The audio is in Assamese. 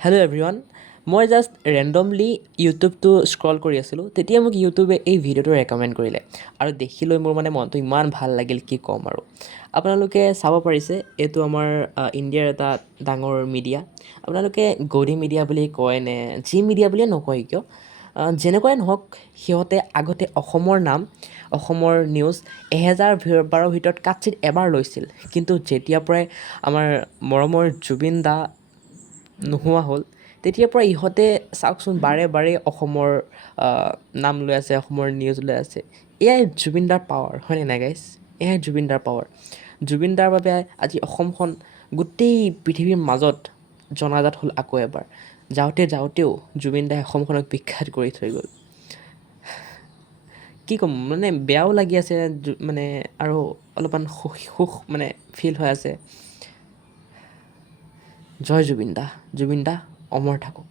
হেল্ল' এভৰিৱান মই জাষ্ট ৰেণ্ডমলি ইউটিউবটো স্ক্ৰল কৰি আছিলোঁ তেতিয়া মোক ইউটিউবে এই ভিডিঅ'টো ৰেকমেণ্ড কৰিলে আৰু দেখি লৈ মোৰ মানে মনটো ইমান ভাল লাগিল কি ক'ম আৰু আপোনালোকে চাব পাৰিছে এইটো আমাৰ ইণ্ডিয়াৰ এটা ডাঙৰ মিডিয়া আপোনালোকে গৌৰী মিডিয়া বুলি কয় নে যি মিডিয়া বুলিয়ে নকয় কিয় যেনেকুৱাই নহওক সিহঁতে আগতে অসমৰ নাম অসমৰ নিউজ 2012ৰ ভিতৰত কাটচিত এবাৰ লৈছিল কিন্তু যেতিয়াৰ পৰাই আমাৰ মৰমৰ জুবিন দা নোহোৱা হ'ল তেতিয়াৰ পৰা ইহঁতে চাওকচোন বাৰে বাৰে অসমৰ নাম লৈ আছে অসমৰ নিউজ লৈ আছে এয়াই জুবিনদাৰ পাৱাৰ হয়নে নাই গাইজ এয়াই জুবিনদাৰ পাৱাৰ জুবিনদাৰ বাবে আজি অসমখন গোটেই পৃথিৱীৰ মাজত জনাজাত হ'ল আকৌ এবাৰ যাওঁতেও জুবিনদাই অসমখনক বিখ্যাত কৰি থৈ গ'ল কি ক'ম মানে বেয়াও লাগি আছে মানে আৰু অলপমান সুখ মানে ফিল হৈ আছে জয় জুবিন দা অমৰ থাকক